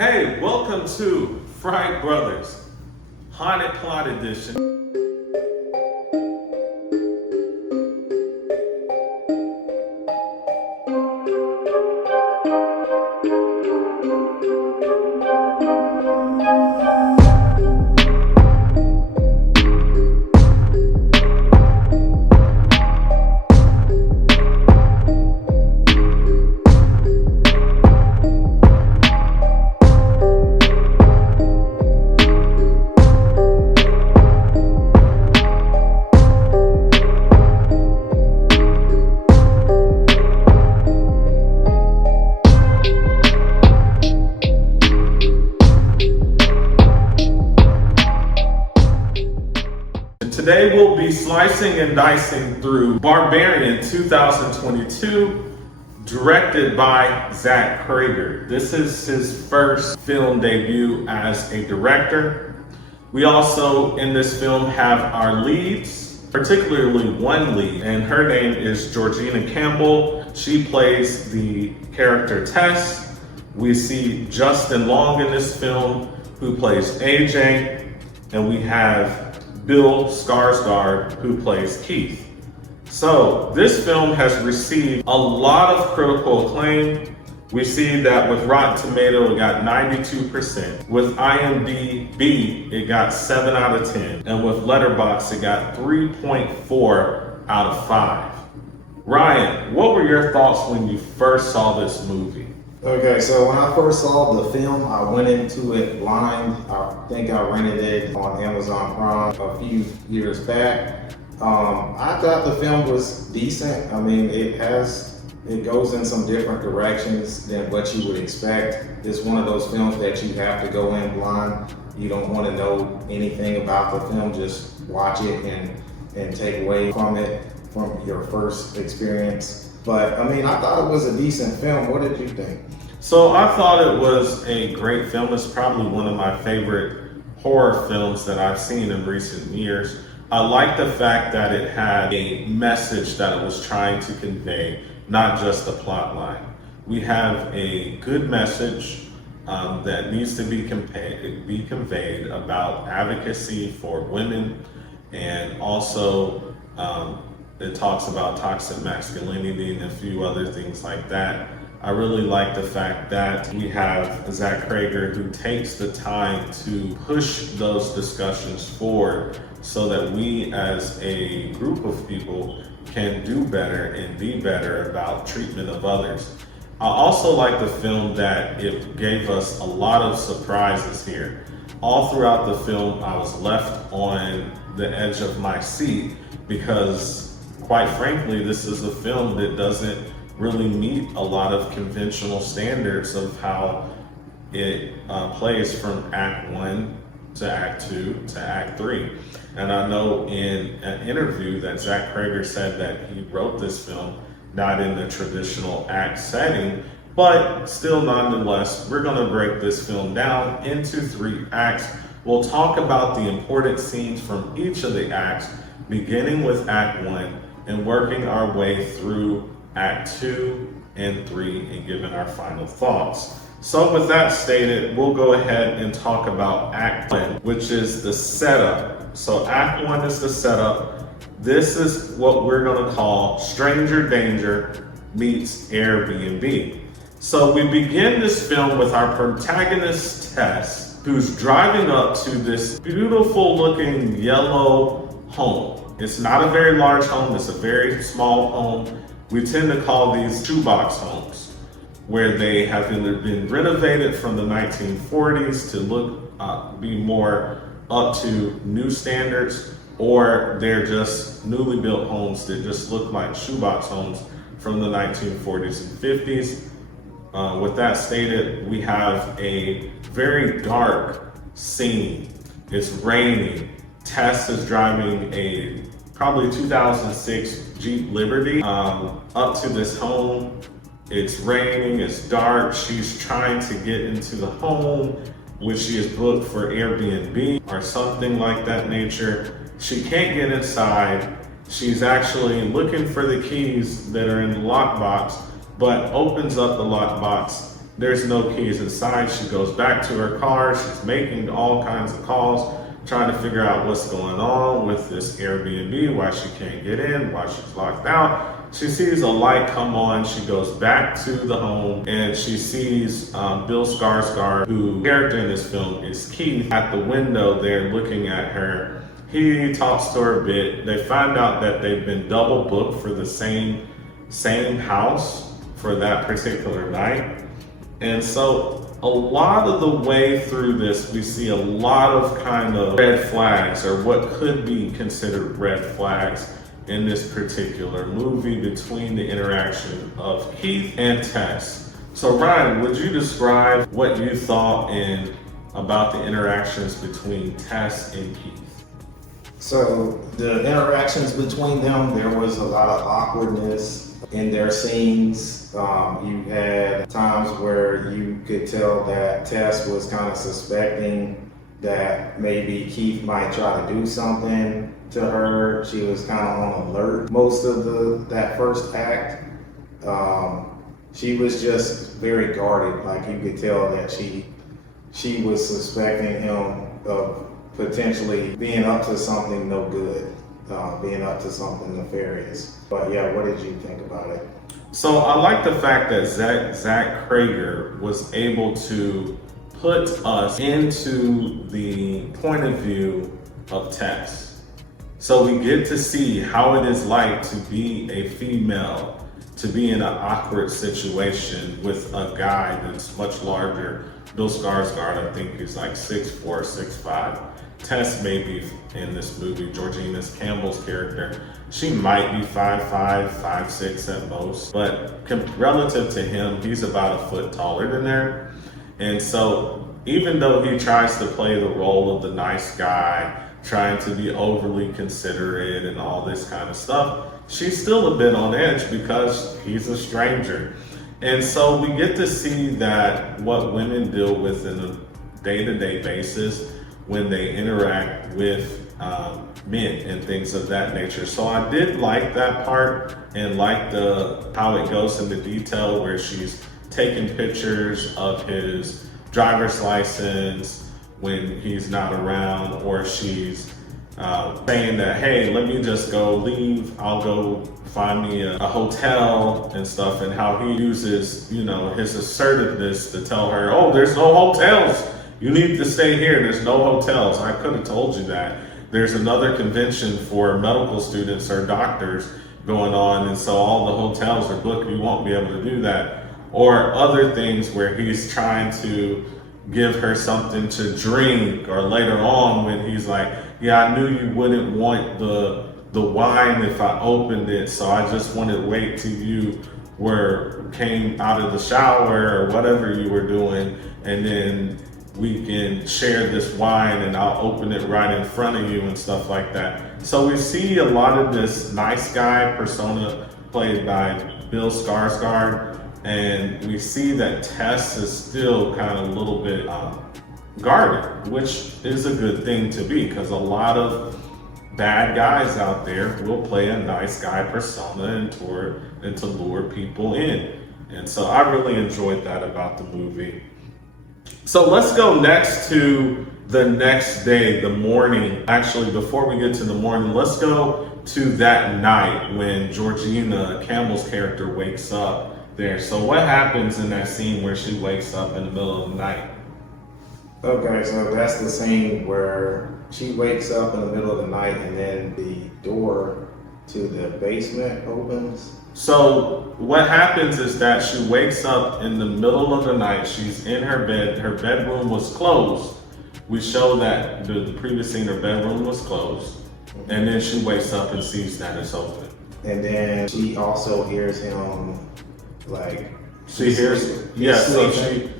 Hey, welcome to Fright Brothers Haunted Plot Edition. Today we'll be slicing and dicing through Barbarian 2022, directed by Zach Cregger. This is his first film debut as a director. We also, in this film, have our leads, particularly one lead, and her name is Georgina Campbell. She plays the character Tess. We see Justin Long in this film, who plays AJ, and we have Bill Skarsgård, who plays Keith. So this film has received a lot of critical acclaim. We see that with Rotten Tomato, it got 92%. With IMDb, it got 7 out of 10. And with Letterboxd, it got 3.4 out of 5. Ryan, what were your thoughts when you first saw this movie? Okay, so when I first saw the film, I went into it blind. I think I rented it on Amazon Prime a few years back. I thought the film was decent. I mean, it goes in some different directions than what you would expect. It's one of those films that you have to go in blind. You don't want to know anything about the film, just watch it and take away from it from your first experience. But I mean, I thought it was a decent film. What did you think? So I thought it was a great film. It's probably one of my favorite horror films that I've seen in recent years. I like the fact that it had a message that it was trying to convey, not just a plot line. We have a good message that needs to be conveyed about advocacy for women, and also it talks about toxic masculinity and a few other things like that. I really like the fact that we have Zach Cregger, who takes the time to push those discussions forward so that we as a group of people can do better and be better about treatment of others. I also like the film that it gave us a lot of surprises here. All throughout the film, I was left on the edge of my seat because, quite frankly, this is a film that doesn't really meet a lot of conventional standards of how it plays from Act 1 to Act 2 to Act 3. And I know in an interview that Zach Cregger said that he wrote this film not in the traditional act setting, but still nonetheless, we're gonna break this film down into 3 acts. We'll talk about the important scenes from each of the acts, beginning with Act 1 and working our way through Act 2 and 3 and giving our final thoughts. So with that stated, we'll go ahead and talk about Act 1, which is the setup. So Act 1 is the setup. This is what we're gonna call Stranger Danger meets Airbnb. So we begin this film with our protagonist Tess, who's driving up to this beautiful looking yellow home. It's not a very large home, it's a very small home. We tend to call these shoebox homes, where they have either been renovated from the 1940s to look, be more up to new standards, or they're just newly built homes that just look like shoebox homes from the 1940s and 50s. With that stated, we have a very dark scene. It's raining. Tess is driving a probably 2006 Jeep Liberty up to this home. It's raining, it's dark. She's trying to get into the home, which she is booked for Airbnb or something like that nature. She can't get inside. She's actually looking for the keys that are in the lockbox, but opens up the lockbox There's no keys inside. She goes back to her car. She's making all kinds of calls, trying to figure out what's going on with this Airbnb, why she can't get in, why she's locked out. She sees a light come on. She goes back to the home and she sees Bill Skarsgård, who character in this film is Keith, at the window there looking at her. He talks to her a bit. They find out that they've been double booked for the same house for that particular night. And so a lot of the way through this, we see a lot of kind of red flags, or what could be considered red flags, in this particular movie between the interaction of Keith and Tess. So Ryan, would you describe what you thought about the interactions between Tess and Keith? So the interactions between them, there was a lot of awkwardness in their scenes. You had times where you could tell that Tess was kind of suspecting that maybe Keith might try to do something to her. She was kind of on alert most of that first act. She was just very guarded. Like, you could tell that she was suspecting him of potentially being up to something no good, being up to something nefarious. But yeah, what did you think about it? So I like the fact that Zach Krager was able to put us into the point of view of Tess. So we get to see how it is like to be a female, to be in an awkward situation with a guy that's much larger. Bill Skarsgård, I think he's like 6'4", 6'5". Tess may be in this movie, Georgina Campbell's character, she might be 5'5", 5'6" at most, but relative to him, he's about a foot taller than her. And so even though he tries to play the role of the nice guy, trying to be overly considerate and all this kind of stuff, she's still a bit on edge because he's a stranger. And so we get to see that what women deal with in a day-to-day basis when they interact with men and things of that nature. So I did like that part, and like how it goes into detail where she's taking pictures of his driver's license when he's not around, or she's saying that, hey, let me just go leave, I'll go find me a hotel and stuff, and how he uses, his assertiveness to tell her, oh, there's no hotels, you need to stay here, there's no hotels. I could have told you that. There's another convention for medical students or doctors going on, and so all the hotels are booked, you won't be able to do that. Or other things where he's trying to give her something to drink, or later on when he's like, yeah, I knew you wouldn't want the wine if I opened it, so I just wanted to wait till you came out of the shower or whatever you were doing, and then we can share this wine and I'll open it right in front of you and stuff like that. So we see a lot of this nice guy persona played by Bill Skarsgård, and we see that Tess is still kind of a little bit guarded, which is a good thing to be, because a lot of bad guys out there will play a nice guy persona and to lure people in. And so I really enjoyed that about the movie. So let's go next to the next day, the morning. Actually, before we get to the morning, let's go to that night when Georgina Campbell's character wakes up there. So what happens in that scene where she wakes up in the middle of the night? Okay, so that's the scene where she wakes up in the middle of the night and then the door to the basement opens. So what happens is that she wakes up in the middle of the night. She's in her bed. Her bedroom was closed. We show that the previous scene, her bedroom was closed. And then she wakes up and sees that it's open. And then she also hears him, like, she hears, yeah,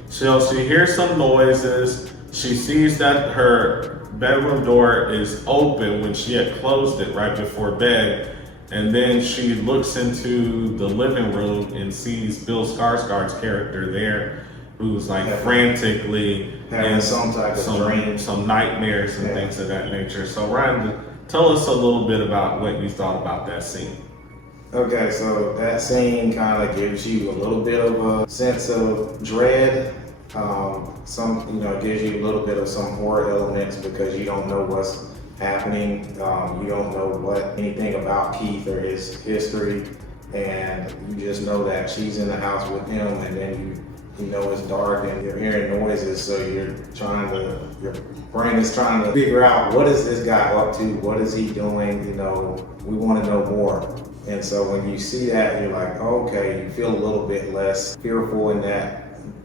so she hears some noises. She sees that her bedroom door is open when she had closed it right before bed. And then she looks into the living room and sees Bill Skarsgård's character there, who's like frantically having some type of dream, some nightmares and things of that nature. So Ryan, tell us a little bit about what you thought about that scene. Okay, so that scene kind of gives you a little bit of a sense of dread. Gives you a little bit of some horror elements because you don't know what's happening. You don't know anything about Keith or his history, and you just know that she's in the house with him, and then you know it's dark and you're hearing noises, so your brain is trying to figure out what is this guy up to, what is he doing, we want to know more. And so when you see that, you're like, oh, okay, you feel a little bit less fearful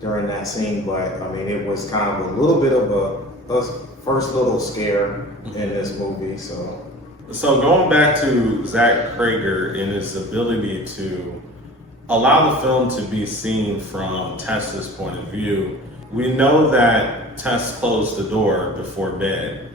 during that scene, but I mean, it was kind of a little bit of a first little scare in this movie. So going back to Zach Cregger and his ability to allow the film to be seen from Tess's point of view, we know that Tess closed the door before bed.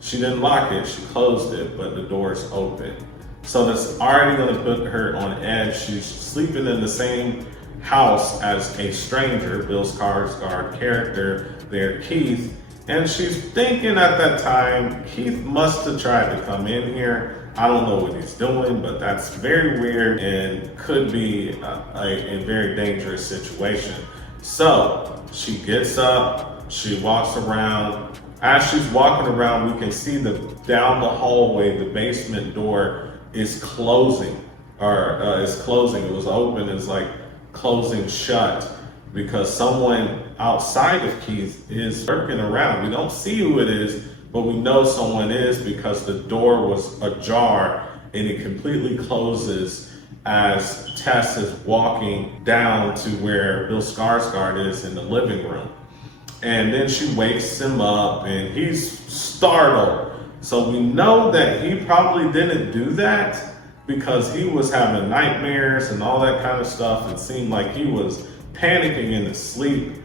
She didn't lock it, she closed it, but the door's open. So that's already going to put her on edge. She's sleeping in the same house as a stranger, Bill Skarsgård character there, Keith, and she's thinking at that time, Keith must have tried to come in here. I don't know what he's doing, but that's very weird and could be a very dangerous situation. So she gets up, she walks around. As she's walking around, we can see down the hallway, the basement door is closing, is closing. It was open, it's like closing shut because someone outside of Keith is lurking around. We don't see who it is, but we know someone is because the door was ajar and it completely closes as Tess is walking down to where Bill Skarsgård is in the living room. And then she wakes him up and he's startled. So we know that he probably didn't do that because he was having nightmares and all that kind of stuff. It seemed like he was panicking in his sleep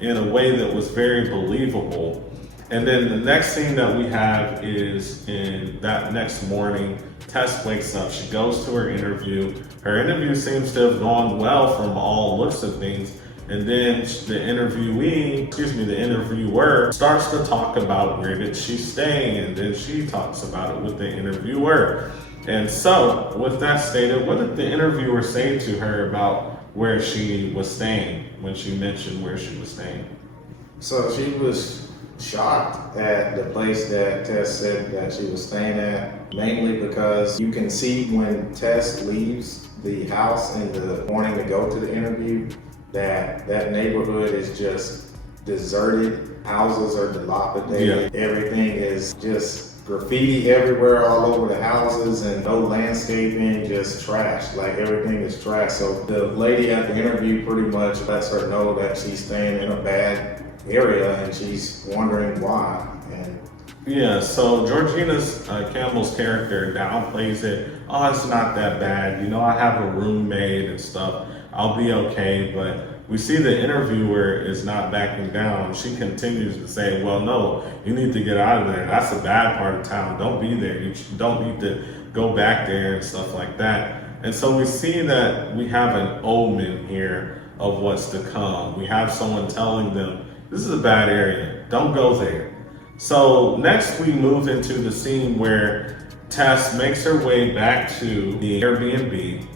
in a way that was very believable. And then the next scene that we have is in that next morning, Tess wakes up, she goes to her interview. Her interview seems to have gone well from all looks of things. And then the interviewer starts to talk about where did she stay, and then she talks about it with the interviewer. And so, with that stated, what did the interviewer say to her about where she was staying when she mentioned where she was staying? So she was shocked at the place that Tess said that she was staying at, mainly because you can see when Tess leaves the house in the morning to go to the interview, that neighborhood is just deserted. Houses are dilapidated. Yeah. Everything is just graffiti everywhere all over the houses and no landscaping, just trash. Like everything is trash. So the lady at the interview pretty much lets her know that she's staying in a bad area and she's wondering why. Yeah, so Georgina's Campbell's character downplays it. Oh, it's not that bad. I have a roommate and stuff. I'll be okay. But we see the interviewer is not backing down. She continues to say, well, no, you need to get out of there. That's a bad part of town. Don't be there. You don't need to go back there and stuff like that. And so we see that we have an omen here of what's to come. We have someone telling them, this is a bad area. Don't go there. So next we move into the scene where Tess makes her way back to the Airbnb.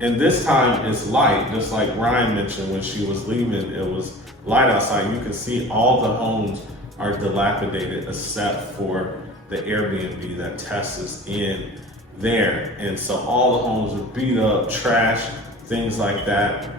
And this time it's light, just like Ryan mentioned when she was leaving, it was light outside. You can see all the homes are dilapidated except for the Airbnb that Tess is in there. And so all the homes are beat up, trash, things like that.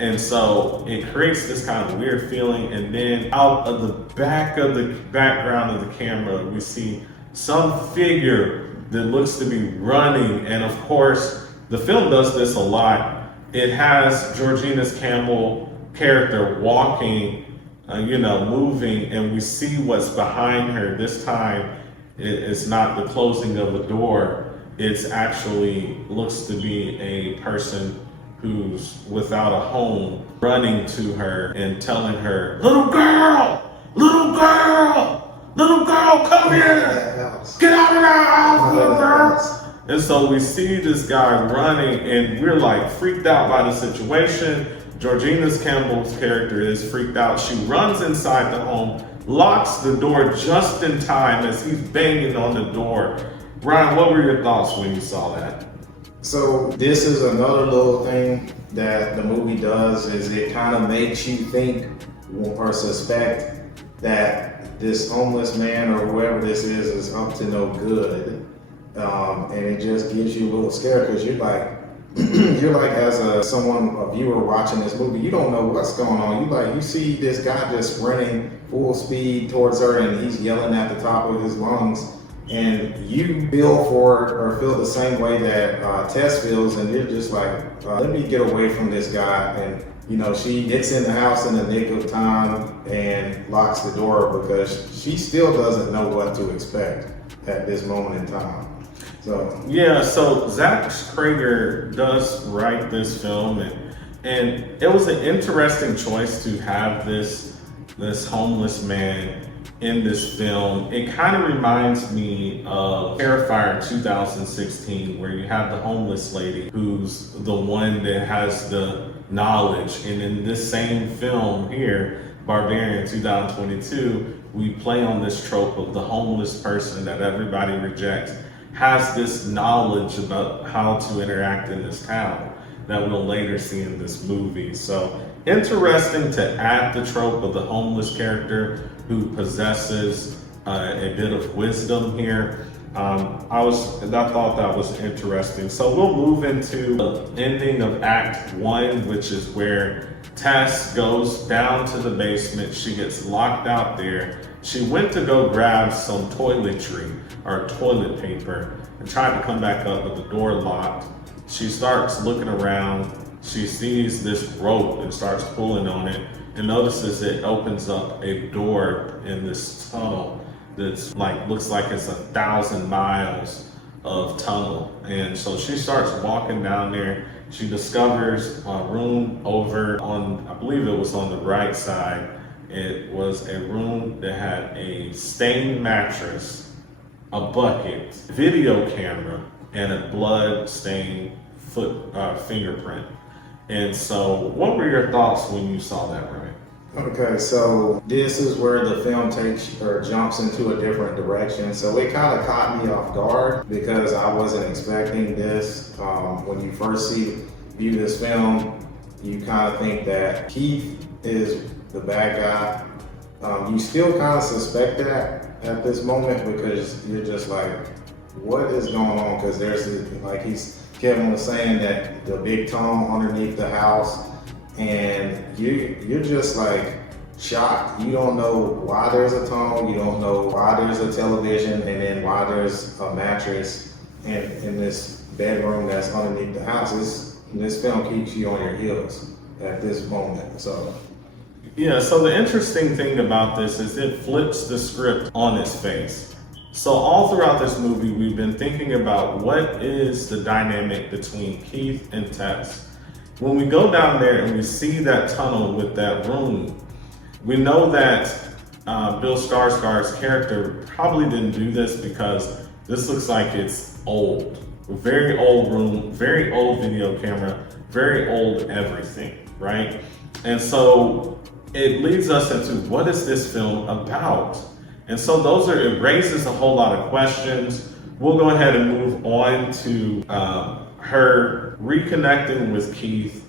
And so it creates this kind of weird feeling. And then out of the background of the camera, we see some figure that looks to be running. And of course, the film does this a lot. It has Georgina's Campbell character walking, moving, and we see what's behind her. This time, it's not the closing of a door. It's actually looks to be a person who's without a home, running to her and telling her, little girl, come here, get out of that house, little girl. And so we see this guy running and we're like freaked out by the situation. Georgina's Campbell's character is freaked out. She runs inside the home, locks the door just in time as he's banging on the door. Ryan, what were your thoughts when you saw that? So this is another little thing that the movie does, is it kind of makes you think or suspect that this homeless man or whoever this is up to no good. And it just gives you a little scared, because you're like, you're like, as a viewer watching this movie, you don't know what's going on. You see this guy just running full speed towards her, and he's yelling at the top of his lungs, and you feel the same way that Tess feels, and you're just like, let me get away from this guy. And she gets in the house in the nick of time and locks the door, because she still doesn't know what to expect at this moment in time. So Zach Cregger does write this film, and it was an interesting choice to have this homeless man in this film. It kind of reminds me of Terrifier 2016, where you have the homeless lady who's the one that has the knowledge. And in this same film here, Barbarian 2022, we play on this trope of the homeless person that everybody rejects has this knowledge about how to interact in this town that we'll later see in this movie. So interesting to add the trope of the homeless character who possesses a bit of wisdom here. I thought that was interesting. So we'll move into the ending of Act 1, which is where Tess goes down to the basement. She gets locked out there. She went to go grab some toiletry or toilet paper and tried to come back up, but the door locked. She starts looking around. She sees this rope and starts pulling on it, and notices it opens up a door in this tunnel that's looks like it's 1,000 miles of tunnel. And so she starts walking down there. She discovers a room over on, I believe it was on the right side. It was a room that had a stained mattress, a bucket, video camera, and a blood-stained fingerprint. And so what were your thoughts when you saw that, Ryan? Okay, so this is where the film jumps into a different direction. So it kind of caught me off guard, because I wasn't expecting this. When you first view this film, you kind of think that Keith is the bad guy. You still kind of suspect that at this moment, because you're just like, what is going on? Because Kevin was saying that the big tunnel underneath the house, and you're just like shocked. You don't know why there's a tunnel, you don't know why there's a television, and then why there's a mattress in this bedroom that's underneath the house. This film keeps you on your heels at this moment. So the interesting thing about this is it flips the script on its face. So all throughout this movie, we've been thinking about what is the dynamic between Keith and Tess. When we go down there and we see that tunnel with that room, we know that Bill Skarsgård's character probably didn't do this, because this looks like it's old. Very old room, very old video camera, very old everything, right? And so it leads us into, what is this film about? And so it raises a whole lot of questions. We'll go ahead and move on to her reconnecting with Keith.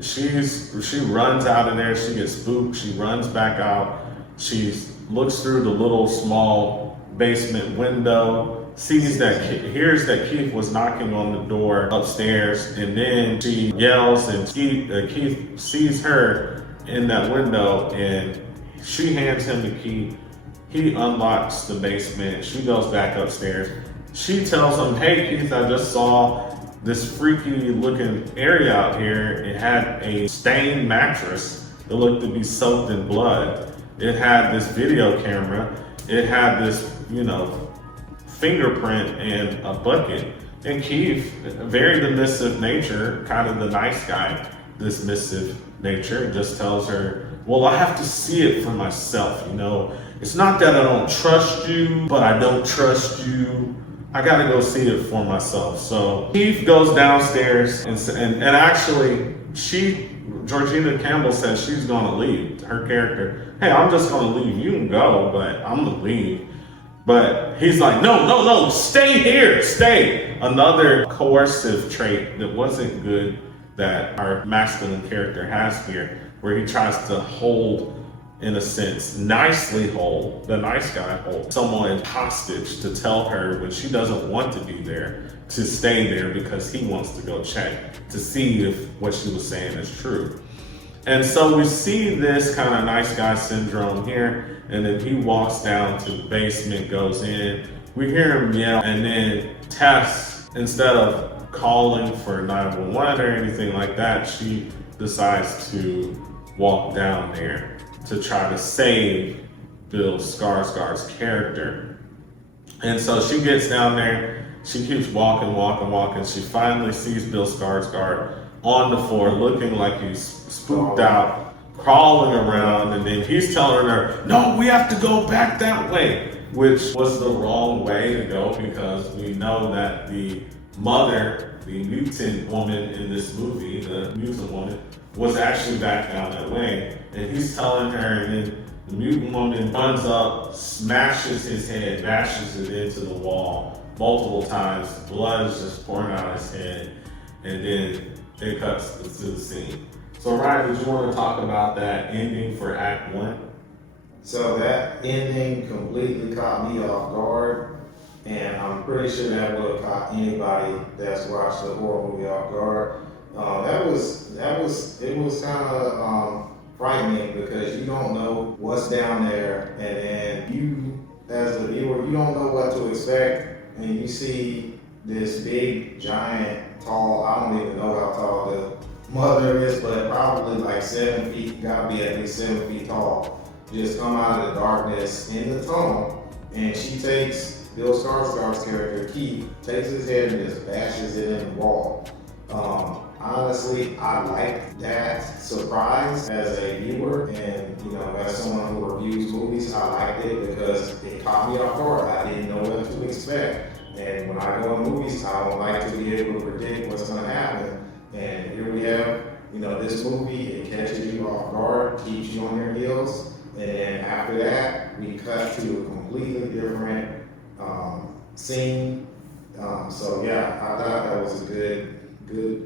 She runs out of there. She gets spooked. She runs back out. She looks through the little small basement window, hears that Keith was knocking on the door upstairs, and then she yells, and Keith sees her in that window, and she hands him the key. He unlocks the basement. She goes back upstairs. She tells him, hey Keith, I just saw this freaky looking area out here. It had a stained mattress that looked to be soaked in blood. It had this video camera. It had this, fingerprint and a bucket. And Keith, very dismissive nature, kind of the nice guy, dismissive nature, just tells her, well, I have to see it for myself, It's not that I don't trust you, but I don't trust you. I gotta go see it for myself. So Keith goes downstairs, and actually, Georgina Campbell says she's gonna leave, her character. Hey, I'm just gonna leave. You can go, but I'm gonna leave. But he's like, no, no, no, stay here, stay. Another coercive trait that wasn't good that our masculine character has here, where he tries to hold, in a sense, nicely hold, the nice guy hold someone hostage to tell her when she doesn't want to be there, to stay there because he wants to go check to see if what she was saying is true. And so we see this kind of nice guy syndrome here, and then he walks down to the basement, goes in, we hear him yell, and then Tess, instead of calling for 911 or anything like that, she decides to walk down there to try to save Bill Skarsgård's character. And so she gets down there, she keeps walking. She finally sees Bill Skarsgård on the floor looking like he's spooked out, crawling around, and then he's telling her, no, we have to go back that way, which was the wrong way to go because we know that the mother, the mutant woman in this movie, the mutant woman, was actually back down that way. And he's telling her, and then the mutant woman runs up, smashes his head, bashes it into the wall multiple times, blood is just pouring out his head, and then it cuts to the scene. So Ryan, did you want to talk about that ending for Act 1? So that ending completely caught me off guard, and I'm pretty sure that would have caught anybody that's watched the horror movie off guard. It was kind of frightening because you don't know what's down there, and then you, as the viewer, you don't know what to expect, and you see this big, giant, tall, I don't even know how tall the mother is, but probably like 7 feet, gotta be at least 7 feet tall, just come out of the darkness in the tunnel, and she takes Bill Skarsgård's character, Keith, takes his head and just bashes it in the wall. Honestly, I like that surprise as a viewer, and as someone who reviews movies, I liked it because it caught me off guard. I didn't know what to expect, and when I go in movies, I don't like to be able to predict what's going to happen. And here we have, this movie. It catches you off guard, keeps you on your heels, and then after that, we cut to a completely different scene. So yeah, I thought that was a good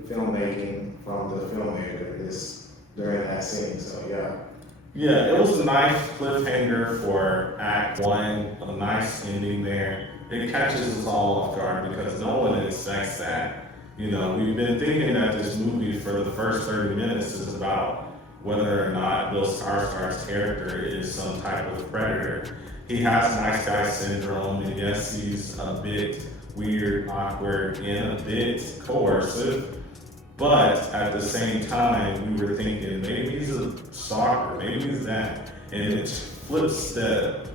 filmmaking from the filmmaker during that scene. So yeah. Yeah, it was a nice cliffhanger for Act 1, a nice ending there. It catches us all off guard because no one expects that. We've been thinking that this movie for the first 30 minutes is about whether or not Bill Skarsgård's character is some type of predator. He has nice guy syndrome, and yes, he's a bit weird, awkward, and a bit coercive, but at the same time, we were thinking maybe he's a stalker, maybe he's that, and it flips the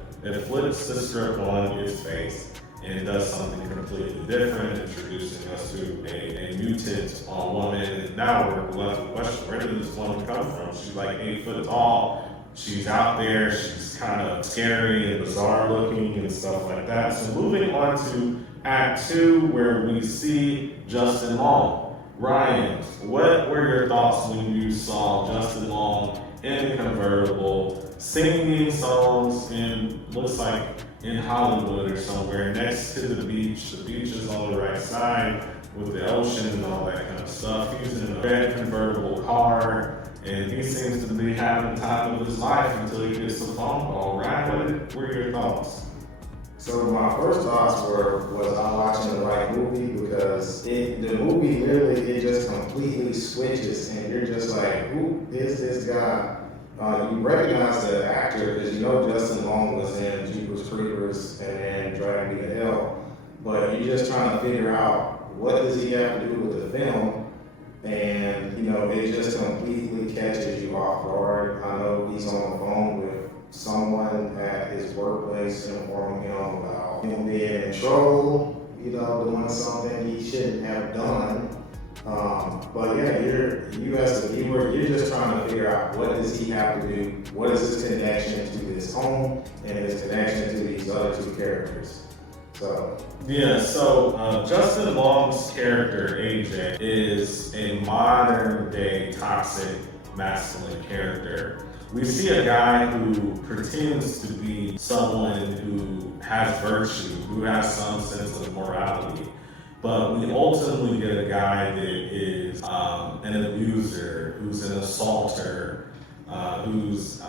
script on his face and does something completely different, introducing us to a mutant woman, and now we're left with the question, where did this woman come from? She's like 8 foot tall, she's out there, she's kind of scary and bizarre looking and stuff like that. So moving on to Act 2, where we see Justin Long. Ryan, what were your thoughts when you saw Justin Long in the convertible, singing songs in, looks like in Hollywood or somewhere, next to the beach? The beach is on the right side with the ocean and all that kind of stuff. He's in a red convertible car, and he seems to be having the time of his life until he gets a phone call. Ryan, what were your thoughts? So my first thoughts was I watching the right movie because the movie literally, it just completely switches, and you're just like, who is this guy? You recognize the actor because Justin Long was in Jeepers Creepers and then Drag Me to Hell, but you're just trying to figure out what does he have to do with the film, and it just completely catches you off guard. I know he's on the phone with someone at his workplace informing him about him being in trouble, doing something he shouldn't have done. But yeah, you as the viewer, you're just trying to figure out what does he have to do, what is his connection to his home and his connection to these other two characters. So Justin Long's character, AJ, is a modern day toxic masculine character we see a guy who pretends to be someone who has virtue, who has some sense of morality. But we ultimately get a guy that is an abuser, who's an assaulter, who's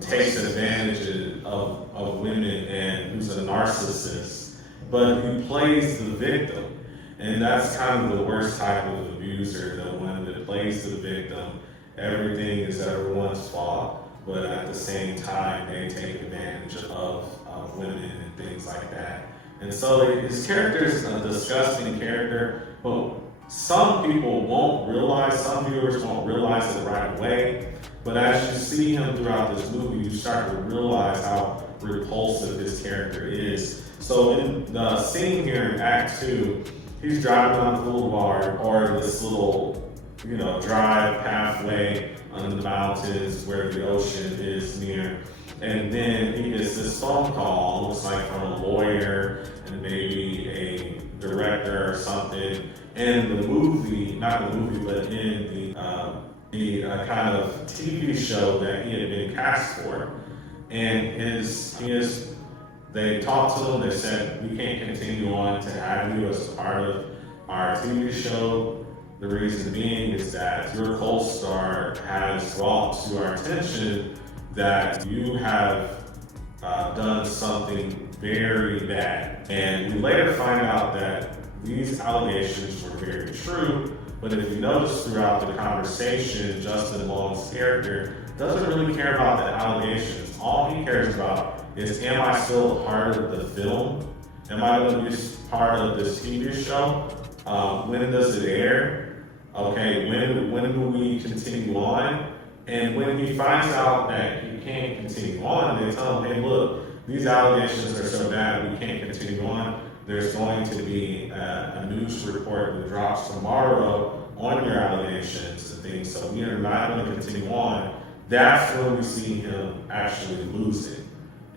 takes advantage of women, and who's a narcissist. But he plays the victim. And that's kind of the worst type of abuser, the one that plays the victim. Everything is everyone's fault, but at the same time, they take advantage of women and things like that. And so his character is a disgusting character, but some people won't realize, some viewers won't realize it right away. But as you see him throughout this movie, you start to realize how repulsive his character is. So in the scene here in Act 2, he's driving on the boulevard, or this little, drive pathway on the mountains where the ocean is near. And then he gets this phone call, looks like from a lawyer and maybe a director or something. In the movie, not the movie, but in the kind of TV show that he had been cast for. And they talked to him, they said, we can't continue on to have you as a part of our TV show. The reason being is that your co-star has brought to our attention that you have done something very bad. And we later find out that these allegations were very true, but if you notice throughout the conversation, Justin Long's character doesn't really care about the allegations. All he cares about is, am I still a part of the film? Am I going to be part of this TV show? When does it air? Okay, when do we continue on? And when he finds out that he can't continue on, they tell him, hey, look, these allegations are so bad we can't continue on. There's going to be a news report that drops tomorrow on your allegations and things, so we are not going to continue on. That's when we see him actually lose it.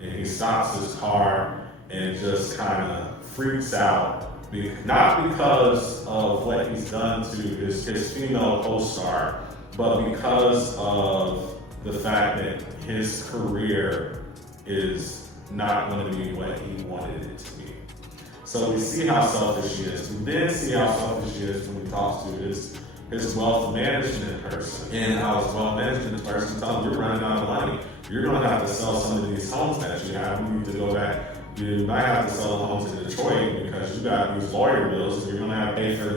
And he stops his car and just kind of freaks out. Not because of what he's done to his female co-star, but because of the fact that his career is not going to be what he wanted it to be. So we see how selfish he is. We then see how selfish he is when he talks to his wealth management person. And how his wealth management person tells him, you're running out of money. You're going to have to sell some of these homes that you have. You need to go back. You might have to sell the homes in Detroit because you got these lawyer bills. So you're going to have to pay for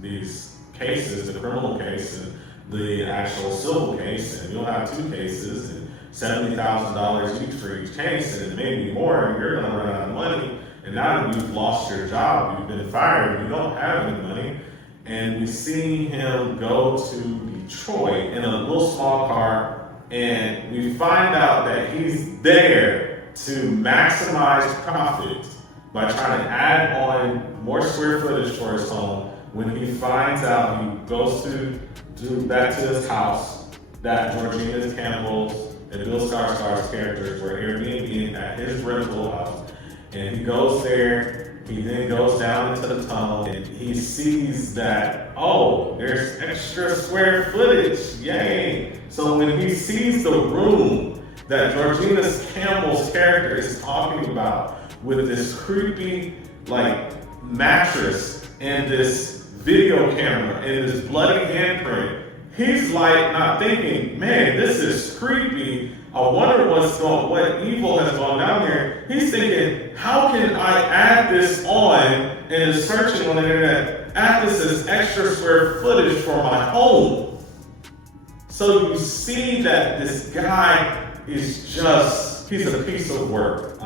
these cases, the criminal case and the actual civil case. And you'll have two cases and $70,000 each for each case, and maybe more. And you're going to run out of money. And now that you've lost your job, you've been fired, you don't have any money. And we see him go to Detroit in a little small car, and we find out that he's there to maximize profit by trying to add on more square footage for his home. When he finds out, he goes back to his house that Georgina Campbell's and Bill Skarsgård's characters were Airbnb at his rental house. And he goes there, he then goes down into the tunnel, and he sees that, oh, there's extra square footage, yay. So when he sees the room that Georgina Campbell's character is talking about with this creepy, mattress and this video camera and this bloody handprint, he's not thinking, man, this is creepy. I wonder what evil has gone down there. He's thinking, how can I add this on, and is searching on the internet, add this as extra square footage for my home. So you see that this guy is he's a piece of work,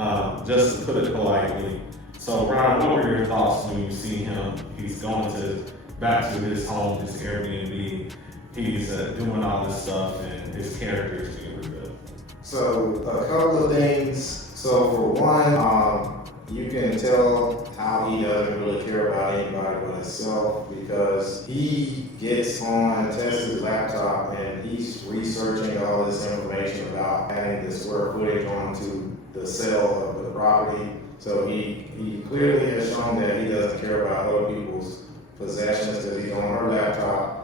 just to put it politely. So Ron, what were your thoughts when you see him? He's going back to his home, his Airbnb. He's doing all this stuff, and his character is being revealed. So a couple of things. So for one, you can tell how he doesn't really care about anybody but himself, because he gets on Tessa's laptop and he's researching all this information about adding the square footage onto the sale of the property. So he clearly has shown that he doesn't care about other people's possessions, because he's on her laptop.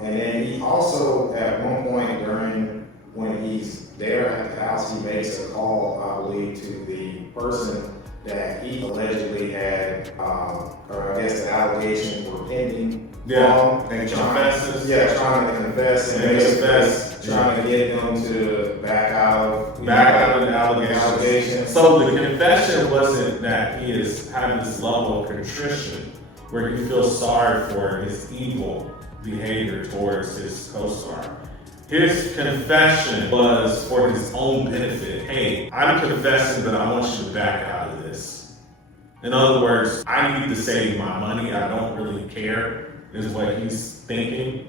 And then he also, at one point during when he's there at the house, he makes a call, I believe, to the person that he allegedly had, or I guess the allegations were pending. Yeah, and confesses. Yeah, trying to confess and basically trying to get them to back out of the allegations. So the confession wasn't that he is having this level of contrition where he feels sorry for his evil behavior towards his co-star. His confession was for his own benefit. Hey, I'm confessing, but I want you to back out of this. In other words, I need to save my money. I don't really care, is what he's thinking.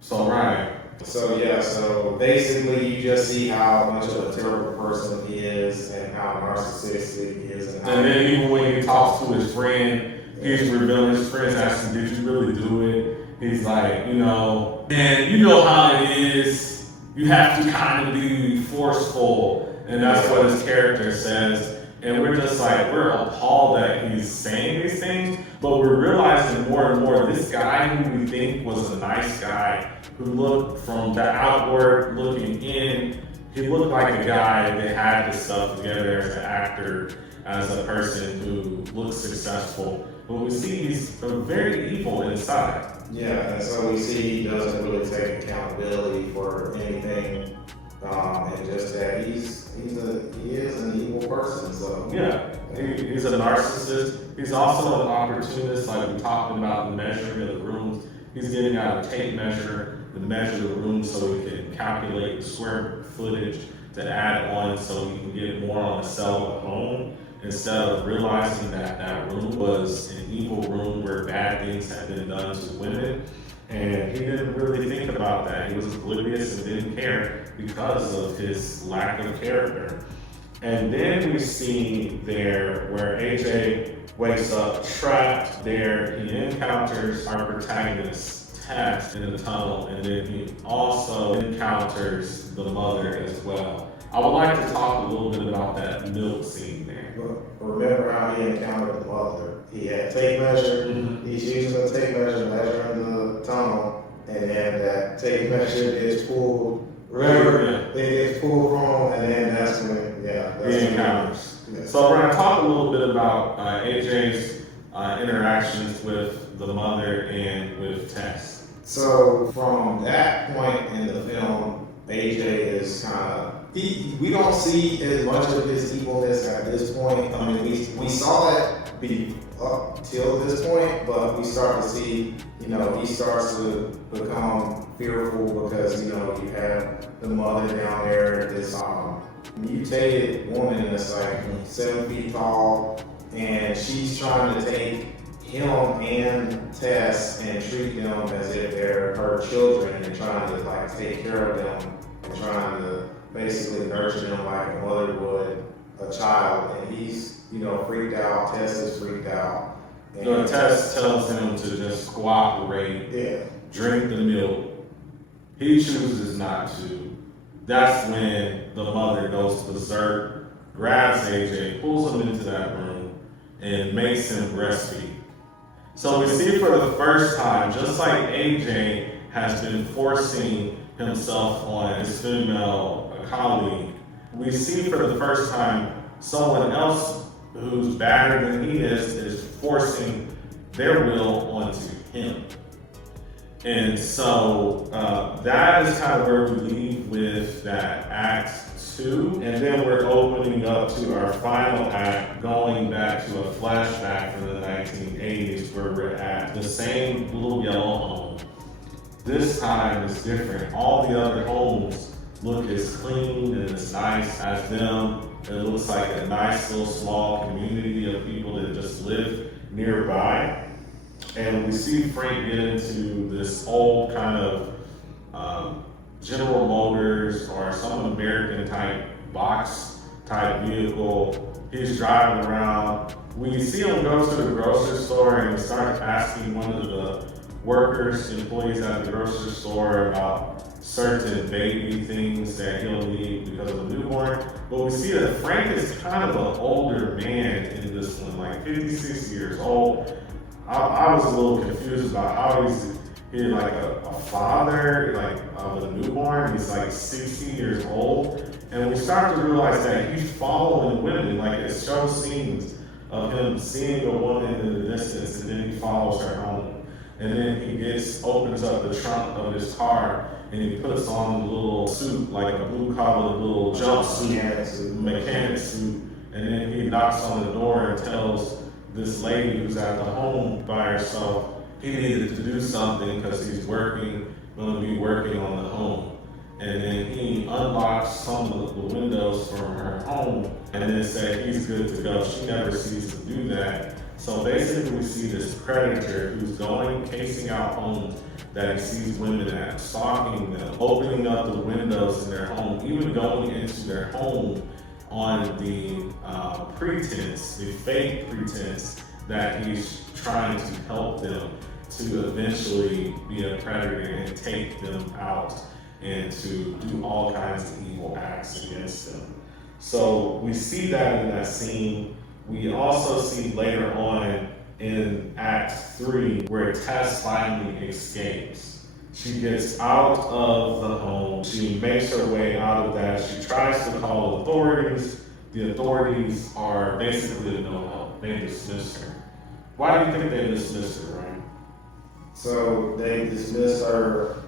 So, right. So basically you just see how much of a terrible person he is and how narcissistic he is. And then even when he talks to his friend, he's revealing, his friend's asking, did you really do it? He's like, and you know how it is. You have to kind of be forceful. And that's what his character says. And we're just like, we're appalled that he's saying these things, but we're realizing more and more this guy who we think was a nice guy, who looked from the outward looking in, he looked like a guy that had his stuff together as an actor, as a person who looks successful. But we see he's very evil inside. Yeah, and so we see he doesn't really take accountability for anything, and just that he is an evil person. So yeah, he's a narcissist. He's also an opportunist, like we talked about the measuring of the rooms. He's getting out a tape measure to measure the room so he can calculate the square footage to add on so he can get more on the sell at home, instead of realizing that that room was an evil room where bad things had been done to women. And he didn't really think about that. He was oblivious and didn't care because of his lack of character. And then we see there where AJ wakes up trapped there. He encounters our protagonist, Tess, in the tunnel, and then he also encounters the mother as well. I would like to talk a little bit about that milk scene there. Remember how he encountered the mother. He had tape measure. Mm-hmm. He's using the tape measure, measuring the tunnel, and then that tape measure is pulled. Remember, it's pulled from, and then that's when, he encounters. Yeah. So we're going to talk a little bit about AJ's interactions with the mother and with Tess. So from that point in the film, AJ is kind of, we don't see as much of his evilness at this point. I mean, we saw that be up till this point, but we start to see, he starts to become fearful because, you have the mother down there, this mutated woman that's like 7 feet tall, and she's trying to take him and Tess and treat them as if they're her children and trying to like take care of them and trying to basically nurture them like a mother would a child. And he's, freaked out. Tess is freaked out. And Tess tells him to just cooperate, drink the milk. He chooses not to. That's when the mother goes berserk, grabs AJ, pulls him into that room, and makes him breastfeed. So we see for the first time, just like AJ has been forcing himself on his female colleague, we see for the first time someone else who's badder than he is forcing their will onto him. And so that is kind of where we leave with that Act 2. And then we're opening up to our final act, going back to a flashback from the 1980s where we're at the same little yellow home. This time is different. All the other homes look as clean and as nice as them. It looks like a nice little small community of people that just live nearby. And we see Frank get into this old kind of General Motors or some American type box type vehicle. He's driving around. We see him go to the grocery store and start asking one of the employees at the grocery store about certain baby things that he'll need because of a newborn. But we see that Frank is kind of an older man in this one, like 56 years old. I was a little confused about how He's like a father, like of a newborn. He's like 60 years old. And we start to realize that he's following women. Like it shows scenes of him seeing a woman in the distance, and then he follows her home. And then he opens up the trunk of his car, and he puts on a little suit, like a blue-collar little jumpsuit, mechanic suit. And then he knocks on the door and tells this lady who's at the home by herself he needed to do something because he's going to be working on the home. And then he unlocks some of the windows from her home and then said he's good to go. She never sees him do that. So basically we see this predator who's casing out homes that he sees women at, stalking them, opening up the windows in their home, even going into their home on the pretense, the fake pretense that he's trying to help them to eventually be a predator and take them out and to do all kinds of evil acts against them. So we see that in that scene. We also see later on in Act 3 where Tess finally escapes. She gets out of the home. She makes her way out of that. She tries to call authorities. The authorities are basically no help. They dismiss her. Why do you think they dismissed her, Ryan? So they dismissed her.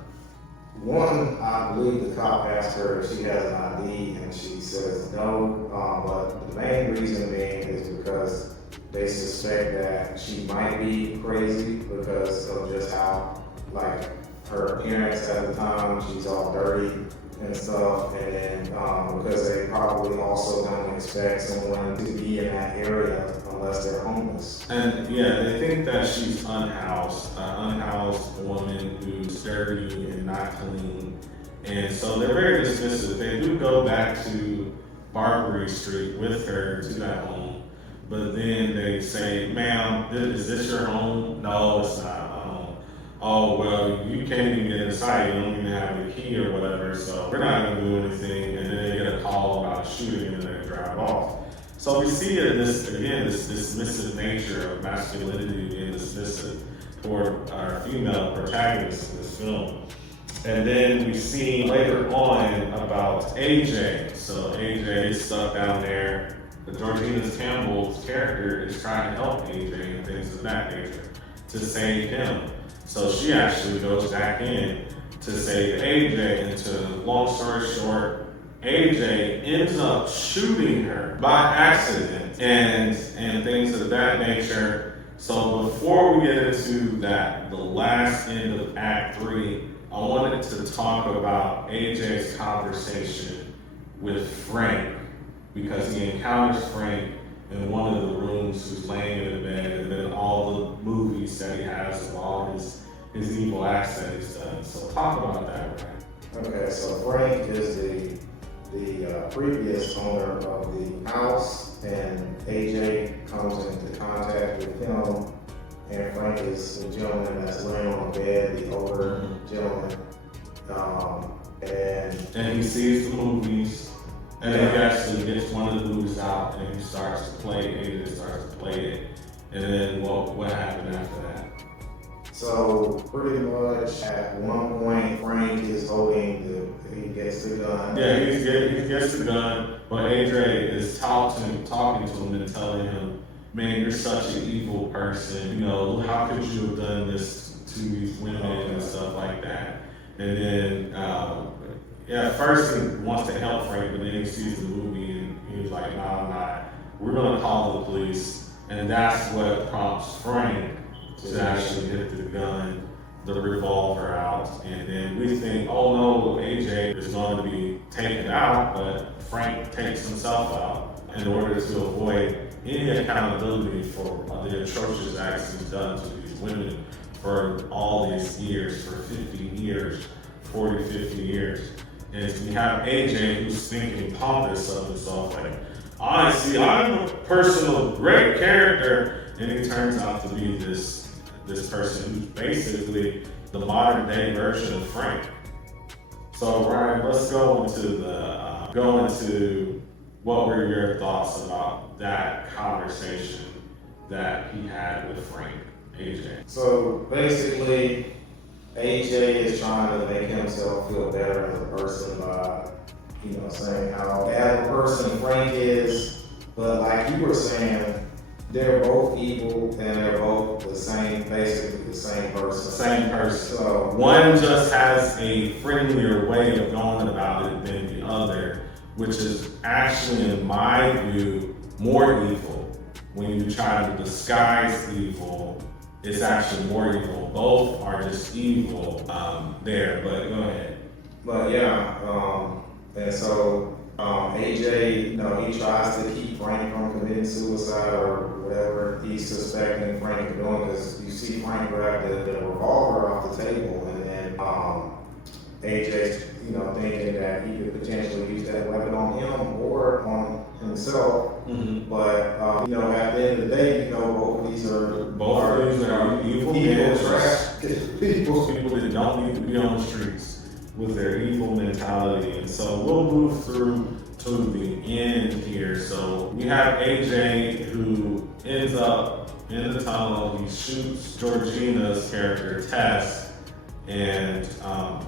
One, I believe the cop asked her if she has an ID, and she says no. But the main reason being is because they suspect that she might be crazy because of just how, like, her appearance at the time. She's all dirty and stuff, and then because they probably also don't expect someone to be in that area unless they're homeless. And yeah, they think that she's unhoused, an unhoused woman who's dirty and not clean. And so they're very dismissive. They do go back to Barbary Street with her to that home. But then they say, ma'am, is this your home? No, it's not. Oh, well, you can't even get inside. You don't even have the key or whatever. So we're not going to do anything. And then they get a call about a shooting and they drive off. So we see this dismissive nature of masculinity being dismissive toward our female protagonists in this film. And then we see later on about AJ. So AJ is stuck down there. Georgina Campbell's character is trying to help AJ and things of that nature to save him. So she actually goes back in to save AJ. And to long story short, AJ ends up shooting her by accident and things of that nature. So before we get into that, the last end of Act 3, I wanted to talk about AJ's conversation with Frank, because he encounters Frank in one of the rooms who's laying in the bed, and then all the movies that he has of all his evil acts that he's done. So talk about that, right? Okay, so Frank is the previous owner of the house, and AJ comes into contact with him, and Frank is the gentleman that's laying on the bed, the older gentleman, and he sees the movies, and then he actually gets one of the movies out, and he starts to play it, AJ starts to play it, and then what happened after that? So pretty much at one point, Frank is he gets the gun. Yeah, he gets the gun, but AJ is talking to him and telling him, man, you're such an evil person. You know, how could you have done this to these women and stuff like that? And then, at first he wants to help Frank, but then he sees the movie and he's like, no, I'm not. We're gonna call the police. And that's what prompts Frank to actually get the gun, the revolver out. And then we think, oh no, AJ is going to be taken out, but Frank takes himself out in order to avoid any accountability for the atrocious acts he's done to these women for all these years, for 50 years, 40, 50 years. And we have AJ who's thinking pompous of himself, like, I'm a person of great character, and he turns out to be this person who's basically the modern day version of Frank. So Ryan, let's go into what were your thoughts about that conversation that he had with Frank, AJ? So basically, AJ is trying to make himself feel better as a person by, saying how bad a person Frank is. But like you were saying, they're both evil and they're both the same, basically the same person. Same person. So one just has a friendlier way of going about it than the other, which is actually, in my view, more evil. When you try to disguise evil, it's actually more evil. Both are just evil there, but go ahead. But yeah, and so AJ, he tries to keep Frank from committing suicide or whatever he's suspecting Frank of doing, because you see Frank grab the revolver off the table, and then AJ's, thinking that he could potentially use that weapon on him or on himself. Mm-hmm. But at the end of the day, both of these are evil trash people that don't need to be on the streets with their evil mentality. And so we'll move through to the end here. So we have AJ who ends up in the tunnel. He shoots Georgina's character Tess, and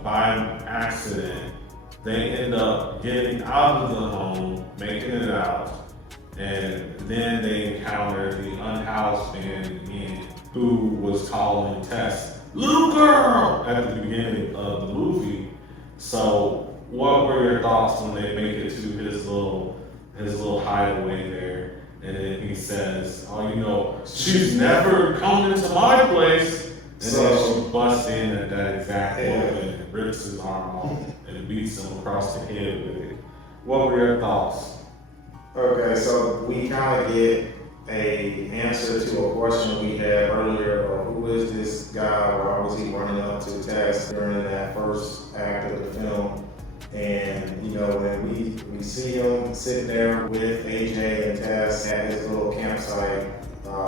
by accident they end up getting out of the home, making it out, and then they encounter the unhoused man again, who was calling Tess "little girl" at the beginning of the movie. So what were your thoughts when they make it to his little hideaway there, and then he says, "Oh, she's never come into my place." And then she busts in at that exact moment and rips his arm off and beats him across the head with it. What were your thoughts? Okay, so we kind of get a answer to a question we had earlier of who is this guy, why was he running up to Tess during that first act of the film. And when we see him sitting there with AJ and Tess at his little campsite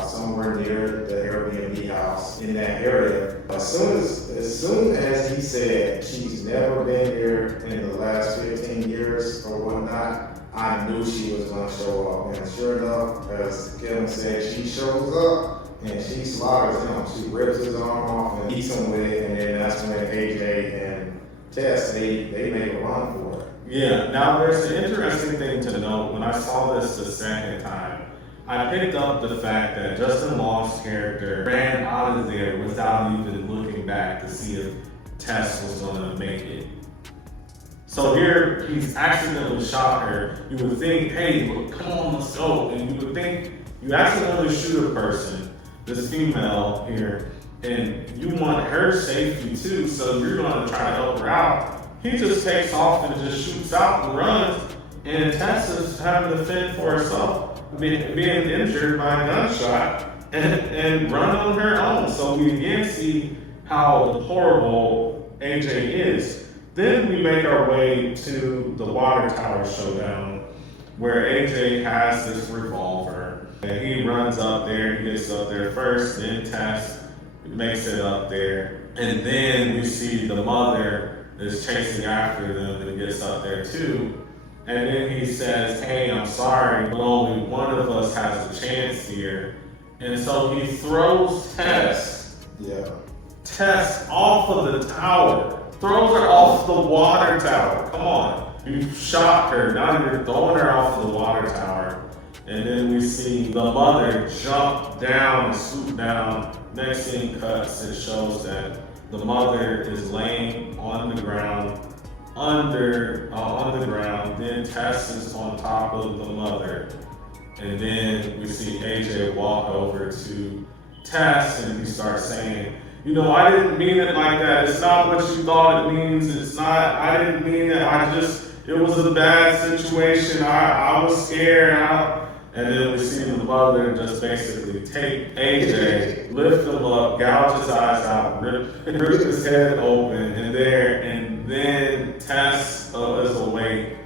somewhere near the Airbnb house in that area, as soon as he said she's never been here in the last 15 years or whatnot, I knew she was going to show up. And sure enough, as Kevin said, she shows up and she slaughters him. She rips his arm off and beats him with it, and then that's when AJ and Tess, they make a run for it. Yeah, now there's an interesting thing to note. When I saw this the second time, I picked up the fact that Justin Long's character ran out of there without even looking back to see if Tess was going to make it. So here, he's accidentally shot her. You would think, hey, well, come on, let's go. And you would think, you accidentally shoot a person, this female here, and you want her safety too, so you're going to try to help her out. He just takes off and just shoots out and runs, and Tess is having to fend for herself, being injured by a gunshot, and run on her own. So we again see how horrible AJ is. Then we make our way to the water tower showdown, where AJ has this revolver, and he runs up there. He gets up there first, then Tess makes it up there, and then we see the mother is chasing after them and gets up there too. And then he says, "Hey, I'm sorry, but only one of us has a chance here." And so he throws Tess off of the tower. Throws her off the water tower. Come on. You shot her. Now you're throwing her off the water tower. And then we see the mother jump down and swoop down. Next scene cuts. It shows that the mother is laying on the ground, on the ground. Then Tess is on top of the mother. And then we see AJ walk over to Tess and he starts saying, "I didn't mean it like that. It's not what you thought it means. It's not, I didn't mean it. It was a bad situation. I was scared." And then we see the mother just basically take AJ, lift him up, gouge his eyes out, rip his head open, and then Tess is awake.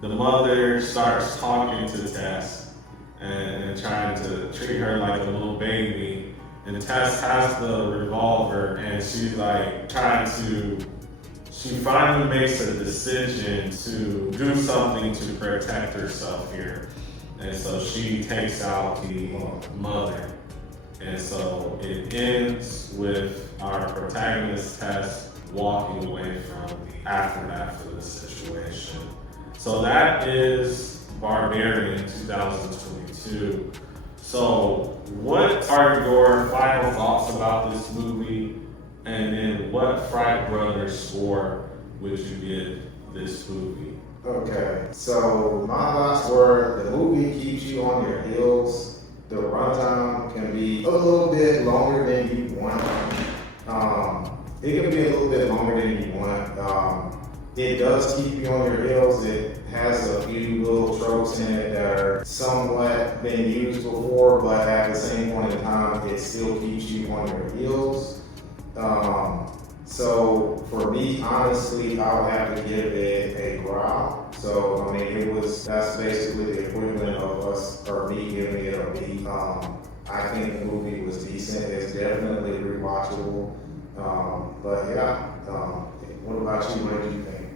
The mother starts talking to Tess and trying to treat her like a little baby. And Tess has the revolver, and she's she finally makes a decision to do something to protect herself here. And so she takes out the mother. And so it ends with our protagonist Tess walking away from the aftermath of the situation. So that is Barbarian 2022. So what are your final thoughts about this movie? And then what Fright Brothers score would you give this movie? Okay, so my thoughts were the movie keeps you on your heels. The runtime can be a little bit longer than you want. It can be a little bit longer than you want. It does keep you on your heels. It has a few little tropes in it that are somewhat been used before, but at the same point in time, it still keeps you on your heels. So for me, honestly, I would have to give it a growl. So I mean, that's basically the equivalent of us or me giving it a B. I think the movie was decent. It's definitely rewatchable. But yeah, what about you? What did you think?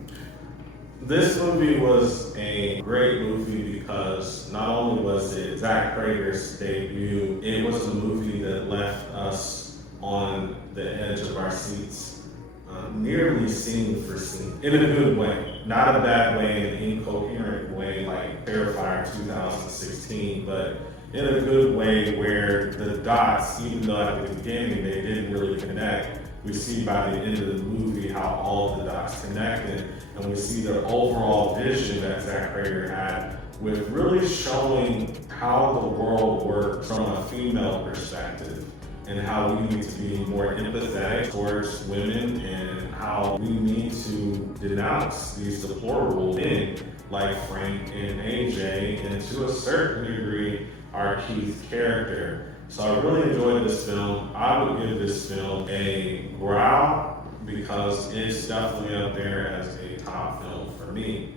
This movie was a great movie because not only was it Zach Crager's debut, it was a movie that left us on the edge of our seats, nearly scene for scene, in a good way, not a bad way, an incoherent way like Terrifier 2016, but in a good way where the dots, even though at the beginning they didn't really connect, we see by the end of the movie how all the dots connected, and we see the overall vision that Zach Crager had with really showing how the world works from a female perspective and how we need to be more empathetic towards women and how we need to denounce these deplorable men like Frank and AJ, and to a certain degree, our Keith character. So I really enjoyed this film. I would give this film a growl because it's definitely up there as a top film for me.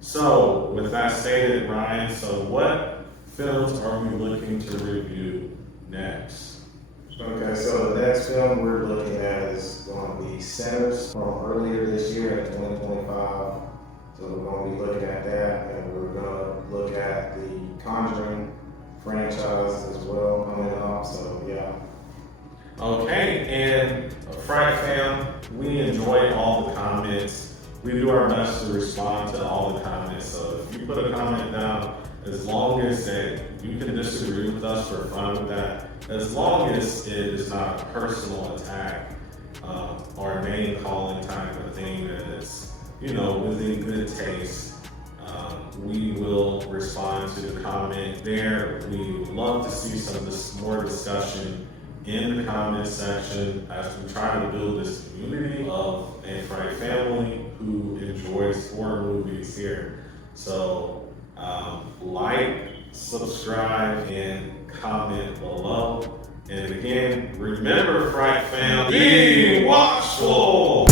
So with that stated, Ryan, so what films are we looking to review next? Okay, so the next film we're looking at is going to be Sinister from earlier this year in 2025. So we're going to be looking at that, and we're going to look at the Conjuring franchise as well coming up. So yeah. Okay, and Fright Fam, we enjoy all the comments. We do our best to respond to all the comments. So if you put a comment down, as long as that you can disagree with us, we're fine with that. As long as it is not a personal attack or name calling type of thing that is, within good taste, we will respond to the comment there. We would love to see more discussion in the comment section as we try to build this community of a Fright family who enjoys horror movies here. So like, subscribe, and comment below. And again, remember, Fright fam, be watchful!